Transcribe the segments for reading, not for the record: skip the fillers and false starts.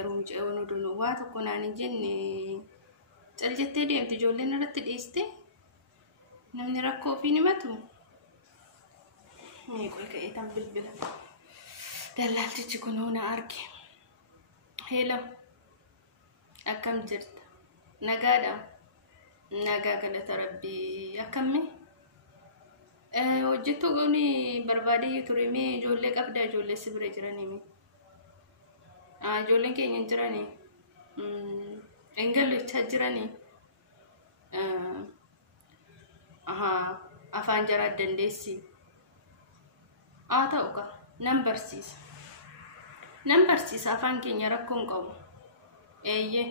garuu ce'oon oduu waa tokko naan hin jenne cal jettee deemti ijoolleen irratti dhiiste namni rakkoo ofii ni matu qoy ka'ee tan bilbila dallaaltichi kunoo na arge hello akkam jirta nagaadha nagaa galata rabbii akkamii hojjettu gooni barbaadee turee ijoollee qabda ijoollee sibire jiranii ijoolleen keenya jiranii engalcha jiranii afaan jaraa dandeessi ta'uka number 6 afaan keenya rakkoon qabu eeyye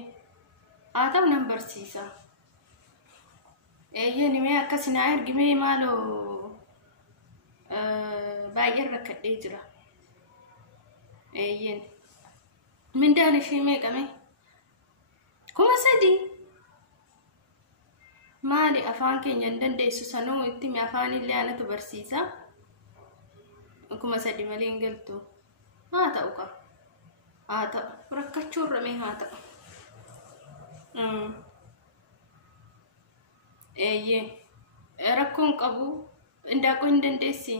ta'u number 6 eeyye nimee akkasina ergimee maaloo baay'ee rakkadhee jira eeyyen mindaan ishee meeqame 3,000 maali afaan keenya hin dandeessu sanuu itti mi afaan illee anatu barsiisa 3,000 malee hin galtu ta'u ka ta'u rakkachuu irramee ta'u eeyye rakkoon qabu indaaqoo hin dandeessi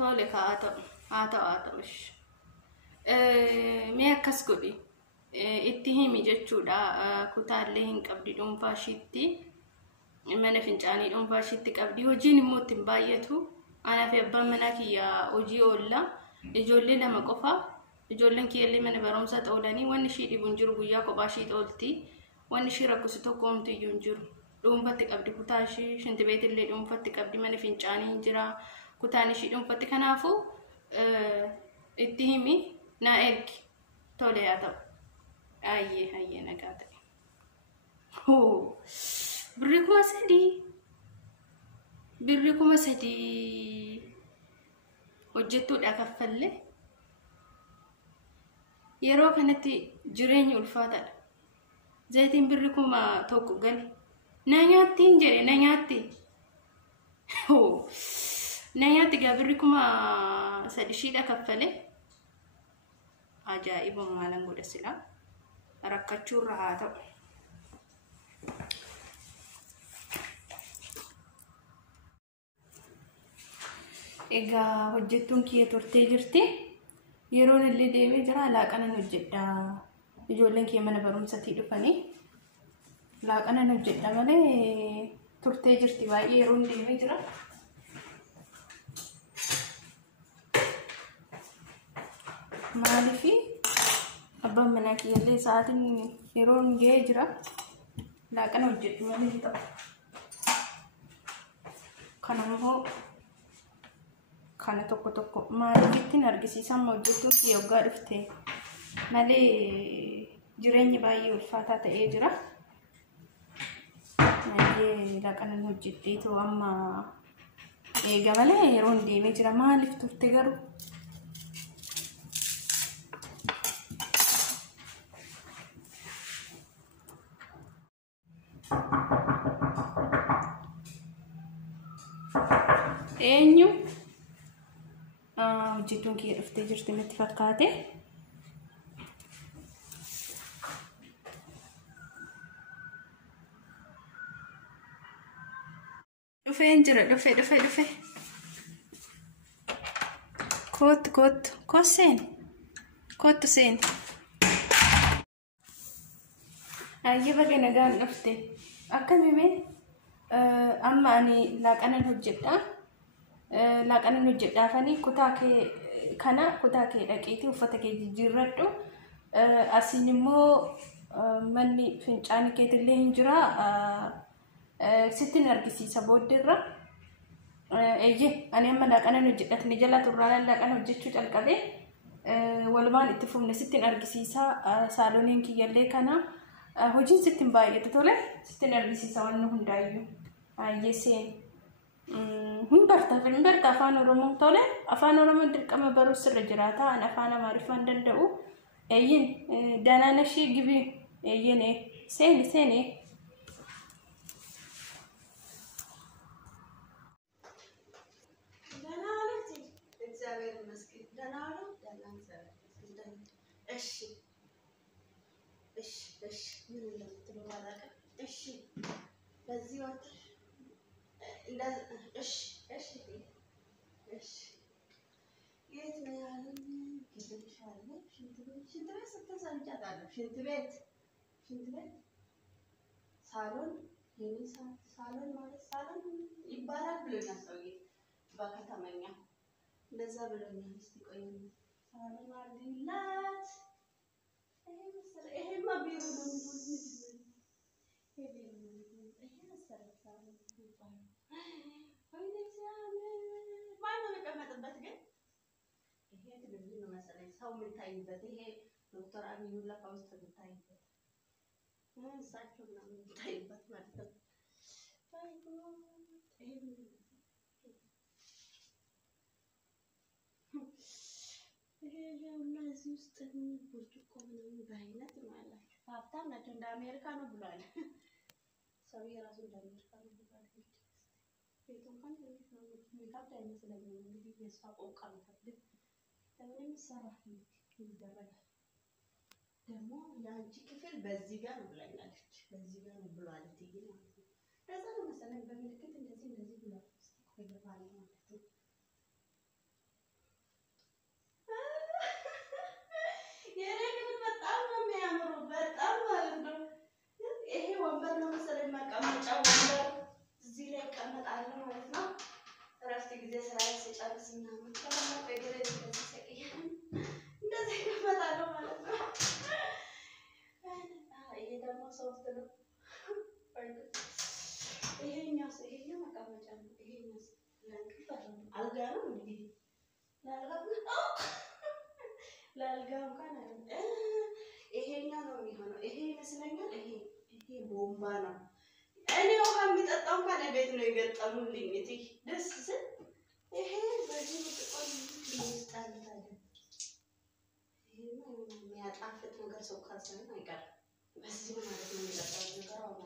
tole ka ta'u mee akkas godhi itti himi jechuudha kutaallee hin qabdi dhuunfaa ishiitti mana fincaanii dhuunfaa ishiitti qabdi hojiin immoo ittiin baay'atu anaa fi abbaan manaa kiyya hojii oolla ijoollee lama qofa ijoolleen kiyyallee mana barumsaa ta'uudhaanii wanni ishii dhibu hin jiru guyyaa kophaa ishii xoolti wanni ishii rakkisu tokko homtu iyyuu hin jiru dhuunfatti qabdi kutaa ishii shintibeetillee dhuunfatti qabdi mana fincaanii hin jira kutaan ishii dhuunfatti kanaafuu itti himi naa ergi tole haa ta'u hayyee nagaa ta'e birri 3,000 hojjettuudha kaffalle yeroo kanatti jireenyi ulfaataadha zayitiin birri 1,000 gali na nyaattiin jedhe na nyaatti gaa birri 3,000 kaffale ajaa'iba maalan godha silaa rakkachuu irra haa ta'u egaa hojjettuun kiyya turtee jirti yeroon illee deemee jira laaqanan hojjedha ijoolleen kiyya mana barumsatii dhufanii laaqanan hojjedha malee turtee jirti baay'ee yeroon deemee jira maaliif abbaan manaa kiyyallee sa'aatiin yeroon ga'ee jira laaqana hojjedhu malee ta'u kanammoo kana tokko maaliifittiin argisiisan hojjettuun kiyya waggaa dhufte malee jireenyi baay'ee ulfaataa ta'ee jira malee laaqanan hojjedheetu amma eega malee yeroon deemee jira maaliif turte garuu eenyu hojjettuun kiyya dhuftee jirti natti fakkaate dhufeen jira dhufe kootu seen ayya baga nagaan dhufte akkamime amma ani laaqanan hojjedhaafanii kutaa kee dhaqiitii uffata kee jijjiirradhu asiin immoo manni fincaanii keetillee hin jira sittin argisiisa booddeerra eeyyee ani amma laaqanan hojjedhatni jala turraan laaqana hojjechuu calqabe walumaan itti fufne sittin argisiisa saaloniin kiyyallee kana hojiin sittin baay'atu tole sittin argisiisa wanni hundaayyuu ayyeseen hin barta afaan oromoo tole afaan oromoo dirqama baruu sirra jiraata an afaan amaariffaan danda'u eeyyin danaana shii gibi eeyyin seeni እግዚአብሔር ይመስገን ደህና ነው። እሺ የት ነው ያለኝ? ይልሻለ ሽንት ቤት ስትሰንጫታለሁ። ሽንት ቤት ሳሎን የኔ ሳሎን ማለት ሳሎን ይባላል ብሎኛል ሰውዬ በከተማኛ እንደዛ ብሎኛል። እስቲ ቆይ ሳሎን አለላት ይሄ መሰለኝ። ይሄማ ቢሮ ነው የሚሆነው። ይሄ ቢሮ ነው የሚሆነው። ይሄ መሰለኝ ሳሎን ይባላል። ወይኔ ማነው የሚቀመጥበት ግን? ይሄ ትልልኝ ነው መሰለኝ ሰው የምታይበት። ይሄ ዶክተር አብይ ሁላ ከውስጥ የምታይበት እሳቸው ምናምን የምታይበት ማለት ነው። ይሄ ሁላ እዚህ ውስጥ ብርጭቆ ምናምን በአይነት ነው ያላቸው። ሀብታም ናቸው። እንደ አሜሪካ ነው ብሏል ሰውዬ ራሱ እንደ አሜሪካ ነው ብሏል። ቤቱ እንኳን ትንሽ ነው የሚከብድ አይመስለኝም። እንግዲህ የእሷ ቆቃ ምፈልግ ለምን ይሰራል ይደረጋል። ደግሞ የአንቺ ክፍል በዚህ ጋር ነው ብላኛለች። በዚህ ጋር ነው ብሏል እትዬ ማለት ነው። ለዛ ነው መሰለኝ በምልክት እንደዚህ ብሏል። ቆይ ባለ ማለት ነው። የኔ ክፍል በጣም ነው የሚያምረው በጣም ማለት ነው። ይሄ ወንበር ነው መሰለኝ መቀመጫ ወንበር እዚህ ላይ እቀመጣለሁ ማለት ነው። እረፍት ጊዜ ስራ ስጨርስ ምናምን በግሬ እንደዚህ ሰቅዬ እንደዚህ እቀመጣለሁ ማለት ነው። ይሄ ደግሞ ሶፍት ነው። ይሄኛው መቀመጫ ነው። ይሄኛው አልጋ ነው እንግዲህ ለአልጋው እንኳን ይሄኛው ነው የሚሆነው። ይሄ ይመስለኛል። ይሄ ቦምባ ነው። እኔ ውሃ የሚጠጣው እንኳን ቤት ነው የገጠሙልኝ። እቲ ደስ ስል ይሄ በዚህ ጥቆም ይስጣልታል። ይሄ ነው የሚያጣፍጥ ነገር ሰው ካሰነ አይቀር በዚህ ማለት ነው የሚጠጣው ነገር አሁን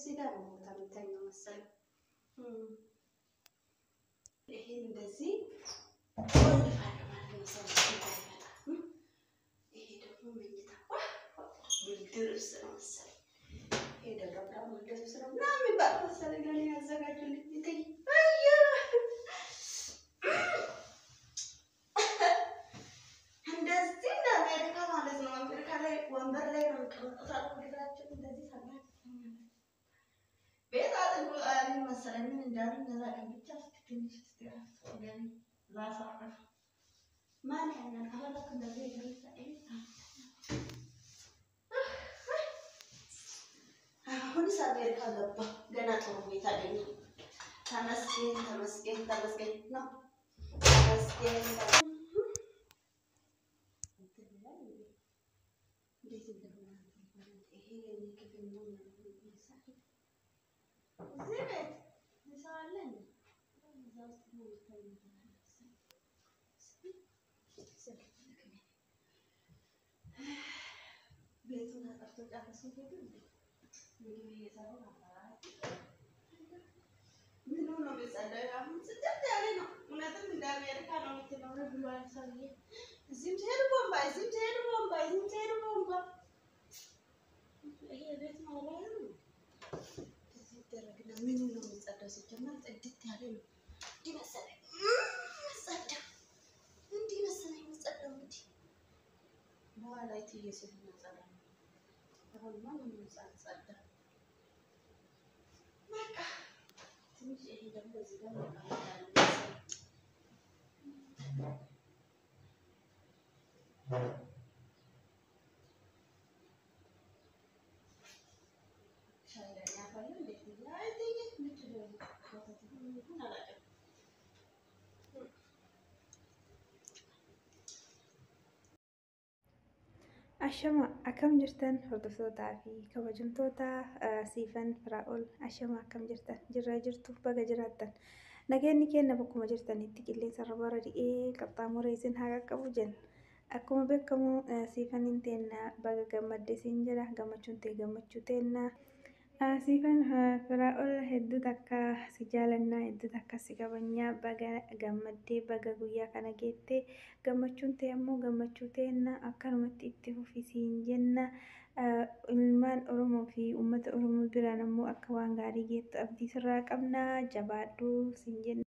በዚህ ጋር ነው ቦታ የምታየው መሰለኝ። ይሄን እንደዚህ ቆልፋለሁ ማለት ነው። ሰው ሲመጣ ይሄ ደግሞ መኝታ ብርድ ልብስ ነው መሰለኝ። ይሄ ደግሞ ብርድ ልብስ ነው ምናምን የሚባል መሰለኝ ለእኔ ያዘጋጁልኝ። ይተይ እንደዚህ እንደ አሜሪካ ማለት ነው። አሜሪካ ላይ ወንበር ላይ ነው የሚቀመጡት። እግራቸው እንደዚህ ታላቅ ቤት አጥንቶ መሰለኝ ምን እንዳሉ አላውቅም። ብቻ ትንሽ ስትገኝ ላሳረፍ ማን ያንን ከፈለክ እንደዚህ ይገርሳ አሁን አሜሪካ ገባ። ገና ጥሩ ቤት አገኘ። ተመስገን ነው ተመስገን። ቤቱን አጠርቶ ጨርሶ ሄዱ። ምግብ እየሰሩ ነበር። ምኑ ነው የሚጸዳው? አሁን ጽድት ያለ ነው። እውነትም እንደ አሜሪካ ነው የምትኖረው ብሏል ሰውዬ። እዚህም ትሄዱ ቦምባ፣ እዚህም ትሄዱ ቦምባ፣ እዚህም ትሄዱ ቦምባ። ይሄ ቤት ማለት ነው። እዚህ ይደረግና ምኑ ነው የሚጸዳው? ሲጀመር ጽድት ያለ ነው። እንዲህ መሰለኝ የሚጸዳው እንዲህ መሰለኝ የሚጸዳው እንግዲህ በኋላ እትዬ ሲሆን ይጸዳል። አሁንማ ምንም ጸዳ በቃ ትንሽ ይሄ ደግሞ እዚህ ጋር መቀመጥ Ashama akkam jirtan hordoftootaa fi kabajamtoota siifan Firaa'ol ashama akkam jirtan jirtu baga jiraattan nageenyi keenya bakkuma jirtanitti qilleensa irra barari'ee qaxxaamura isin haa qaqqabu jenna akkuma beekamu siifaniin teenna baga gammadde siin jedha gammachuun tee gammachuu teenna siifan Firaa'ol hedduu takka si jaalannaa hedduu takka si kabajnaa baga gammaddee baga guyyaa kana geettee gammachuun tee ammoo gammachuu teenna akkanumatti itti fufisiin jenna ilmaan Oromoo fi uummata Oromoo biraan ammoo akka waan gaarii geettu abdii sirraa qabna. Jabaadhu siin jenna.